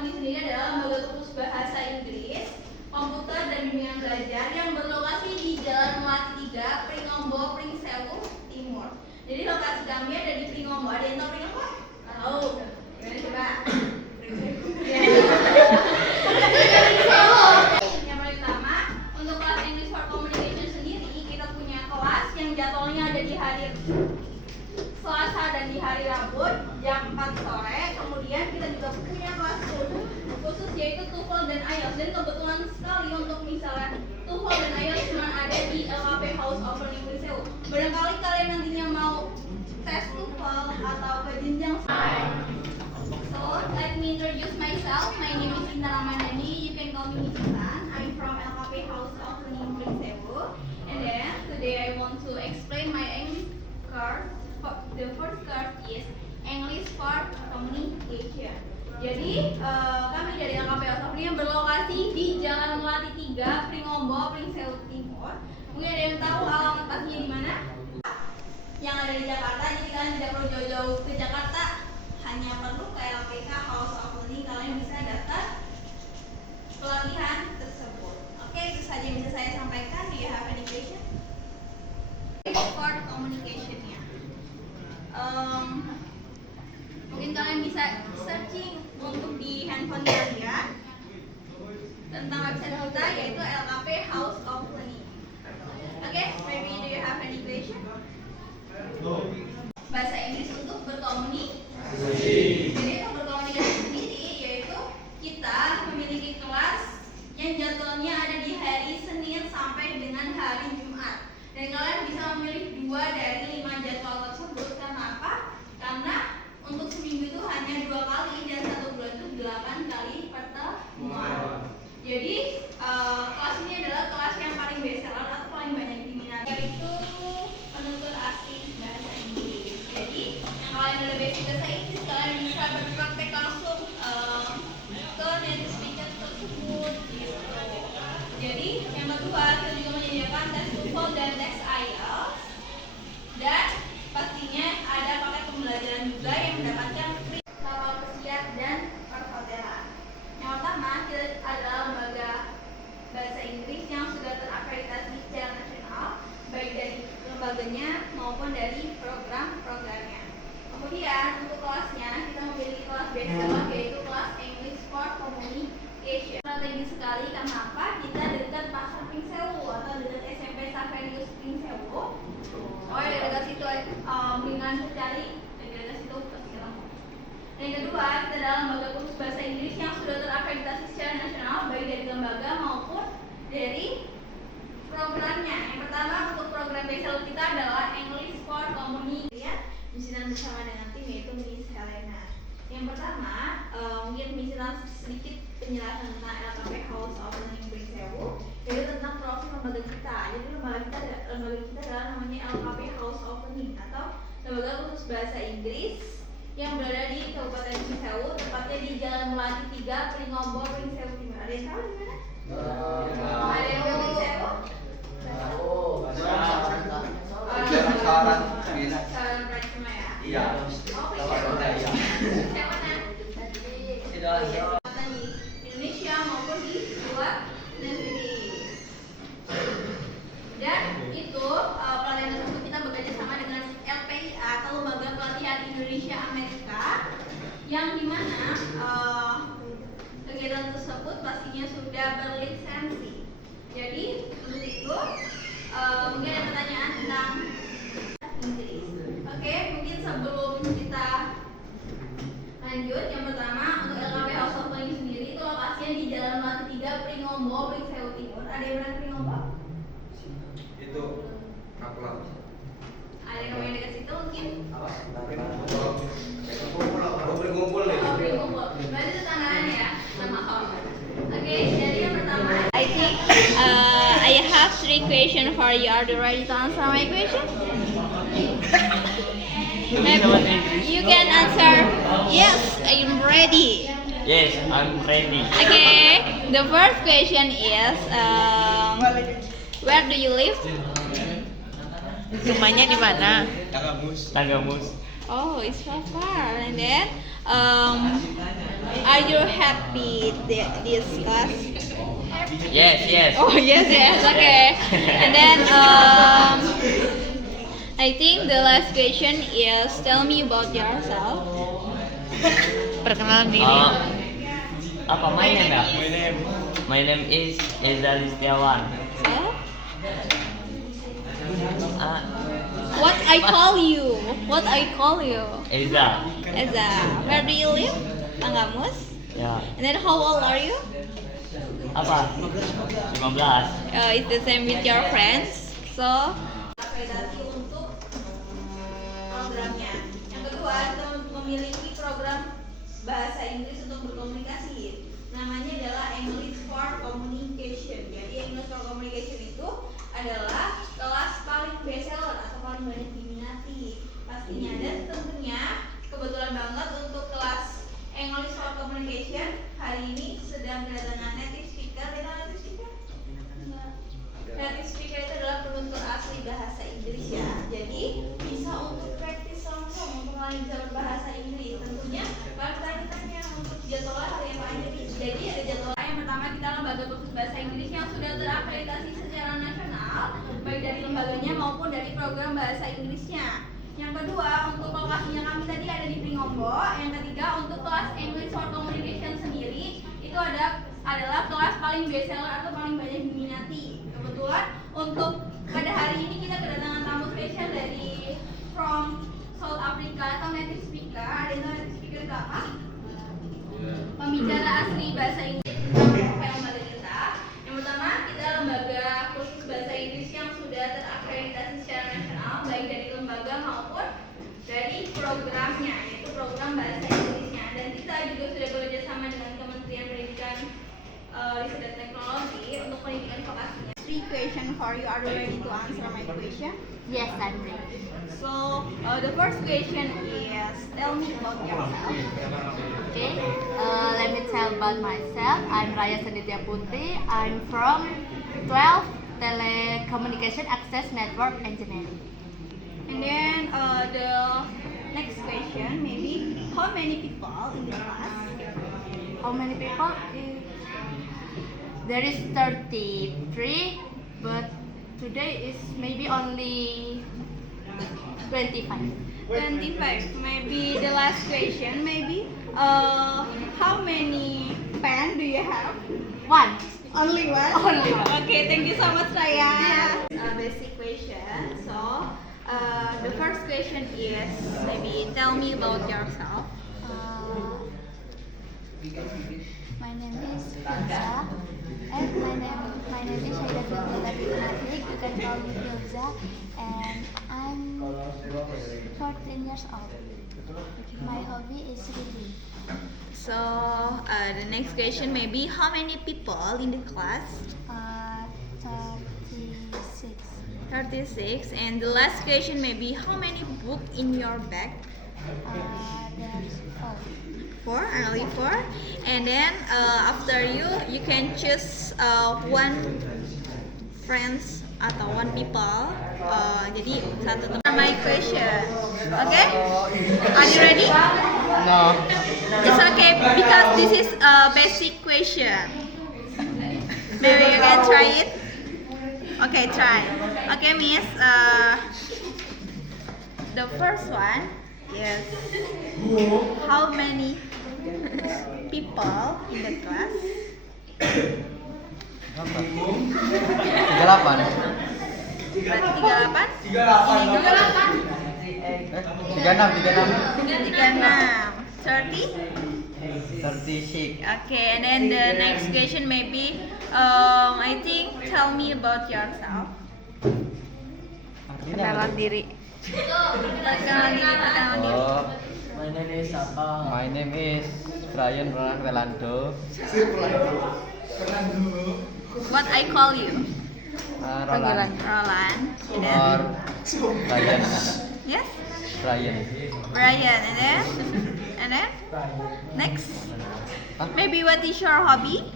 Opening sendiri adalah lembaga kursus bahasa Inggris, komputer dan bimbingan belajar yang berlokasi di Jalan Melati 3, Pringombo, Pringsewu, Timur. Jadi lokasi kami ada di Pringombo. Ada yang tahu Pringombo? Tahu. Gimana coba? Yang paling utama, untuk kelas English for Communication sendiri, kita punya kelas yang jadwalnya ada di hari Selasa dan di hari Rabu jam 4 sore. Kemudian kita juga punya kelas khusus yaitu TOEFL dan IELTS. Dan kebetulan sekali untuk misalnya TOEFL dan IELTS cuma ada di LKP House of Learning Pringsewu. Barangkali kalian nantinya mau tes TOEFL atau ke jenjang. So, let me introduce myself. My name is Intan Ramadhani. You can call me Intan. I'm from LKP House of Learning Pringsewu. And then today I want to explain my English course. The first course is English for Communication. Jadi kami dari LKP House of Learning berlokasi di Jalan Melati 3, Pringombo, Pringsewu Timur. Mungkin ada yang tahu alamat pastinya di mana? Yang ada di Jakarta. Jadi kalian tidak perlu jauh-jauh ke Jakarta, hanya perlu ke LPK House of Learning. Kalian bisa daftar pelatihan tersebut. Oke, itu saja yang bisa saya sampaikan. Do you have any question? For communication-nya. Mungkin kalian bisa searching untuk di handphone kalian tentang website kita yaitu LKP House of Learning. Oke, maybe do you have any question? Bahasa Inggris untuk berkomunikasi. Jadi untuk berkomunikasi sendiri yaitu kita memiliki kelas yang jadwalnya ada di hari Senin sampai dengan hari Jumat. Dan kalian bisa memilih 2 dari 5 jadwal tersebut. Karena apa? Karena untuk seminggu itu hanya 2 kali dan 1 bulan itu 8 kali pertemuan. Jadi kelas ini adalah kelas yang paling bestseller atau paling banyak diminati, yaitu penutur asing bahasa Inggris. Jadi yang kalian udah basic bahasa Inggris, kalian bisa berpraktek langsung ke native speaker tersebut gitu. Jadi yang kedua, kita juga menyediakan tes TOEFL dan tes IELTS. Dan pastinya ada paket pembelajaran juga yang mendapatkan free kapal pesiar dan perhotelan. Yang pertama, kita adalah lembaga bahasa Inggris yang sudah terakreditasi secara nasional, baik dari lembaganya maupun dari program-programnya. Kemudian untuk kelasnya, kita memiliki kelas bestseller yaitu kelas English for Communication. Strategi sekali karena apa? Kita dekat Pasar Pringsewu atau dekat SMP Saverius Pringsewu. Oh ya, dekat situ mendingan cari dekat situ pasti ketemu. Dan yang kedua, kita adalah lembaga kursus bahasa Inggris yang sudah terakreditasi secara nasional baik dari lembaga maupun dari programnya. Yang pertama, untuk program bestseller kita adalah English for Communication, bisinan bersama dengan tim yaitu Miss Helena. Yang pertama, mungkin bisinan sedikit penjelasan tentang LKP House of Learning Pringsewu, yaitu tentang profil lembaga kita. Jadi lembaga kita adalah namanya LKP House of Learning atau lembaga khusus bahasa Inggris yang berada di Kabupaten Pringsewu, tepatnya di Jalan Melati 3, Pringombo, Pringsewu Timur. Ada yang tahu di mana? Ada yang tahu Pringsewu? Saran Pratama ya? Iya. Oh, Pringsewu. Siapa di Indonesia maupun di luar negeri. Dan itu pelatihan tersebut kita bekerja sama dengan LPIA atau Lembaga Pelatihan Indonesia Amerika, yang dimana kegiatan tersebut pastinya sudah berlisensi. Jadi untuk itu mungkin ada pertanyaan tentang Inggris. Oke, mungkin sebelum kita lanjut, yang pertama untuk LKP House of Learning sendiri itu lokasinya di Jalan Melati 3, Pringombo, Pringsewu Timur. Ada yang pernah Pringombo? Itu Kaplan. Ada yang main dekat situ mungkin? Ngumpul deh. Oh, Pringombo. Berarti tetanggaan ya? Maaf. Oke, jadi yang pertama, I think I have 3 questions for you. Are you ready to answer my question? You can answer yes, I'm ready. Yes, I'm ready. Okay, the first question is where do you live? Rumahnya di mana? Tanggamus. Oh, it's so far. And then are are you happy this class? Yes, yes. Oh yes, okay. And then I think the last question is tell me about yourself. Perkenalan diri. Apa my name ya? My name is Eza Listiawan. So, Ah, what I call you? What I call you? Eza. Eza. Where do you live? Tanggamus. Ya. And then how old are you? Apa? 15. It's the same with your friends. So, akreditasi untuk programnya. Yang kedua, kita memiliki program bahasa Inggris untuk berkomunikasi. Namanya adalah English for Communication. Jadi English for Communication itu adalah kelas paling bestseller atau paling banyak diminati pastinya. Dan tentunya kebetulan banget untuk kelas English for Communication hari ini sedang kedatangan native speaker. Native speaker? Native speaker itu adalah penutur asli bahasa Inggris ya. Jadi bisa untuk praktis langsung untuk kalian bisa berbahasa Inggris. Tentunya kalau tanya untuk jadwal hari yang lain. Jadi ada jadwal yang pertama kita lembaga kursus bahasa Inggris yang sudah terakreditasi secara nasional baik dari lembaganya maupun dari program bahasa Inggrisnya. Yang kedua untuk lokasinya kami tadi ada di Pringombo. Yang ketiga untuk kelas English for Communication sendiri itu adalah kelas paling bestseller atau paling banyak diminati. Kebetulan untuk pada hari ini kita kedatangan tamu spesial dari from South Africa atau native speaker. Ada yang tahu native speaker itu apa? Pembicara asli bahasa Inggris. Lembaga kita. Yang pertama kita lembaga kursus bahasa Inggris yang sudah terakreditasi secara nasional baik dari lembaga maupun dari programnya yaitu program bahasa Inggrisnya. Dan kita juga sudah bekerja sama dengan Kementerian Pendidikan Riset dan Teknologi untuk pendidikan vokasinya. 3 questions for you. Are you ready to answer my question? Yes, I'm ready. So the first question is tell me about yourself. Okay, let me tell about myself. I'm Raya Senditya Putri. I'm from 12 Telecommunication Access Network Engineering. And then the next question maybe how many people in the class? How many people? There is 33, but today is maybe only 25. 25. Maybe the last question maybe how many pen do you have? One. Only one? Only one. Okay, thank you so much Raya. Basic question. So the first question is maybe tell me about yourself. My name is Filza, and my name is Haida Filza Fitnatik. You can call me Filza, and I'm 14 years old. My hobby is reading. So the next question maybe how many people in the class? 36. 36. And the last question maybe how many books in your bag? There's 4. 4, only 4. And then after you can choose one friends atau one people. Jadi satu teman. My question, okay? Are you ready? No. It's okay because this is a basic question. Maybe you can try it. Okay, try. Okay, Miss. The first one is how many people in the class? 38. Berarti 38? 36. 36. Okay, and then the next question maybe I think tell me about yourself. Kenalan diri. Perkenalan diri. Oh, My name is apa? my name is Brian Ronald Relando. What I call you? Roland. Roland. And Or then Brian. yes, Brian. Brian. And then next. Maybe what is your hobby?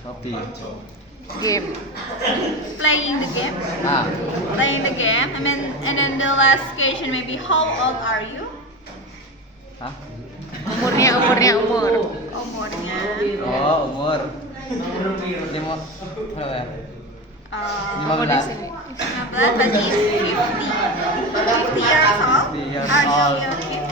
Kopi. Game. Playing the game. Ah, Playing the game. And then the last question maybe how old are you? hah? Umurnya. Lima berapa ya? 15. 15, berarti 50. 50 years old. 50 years Are you old. your kids?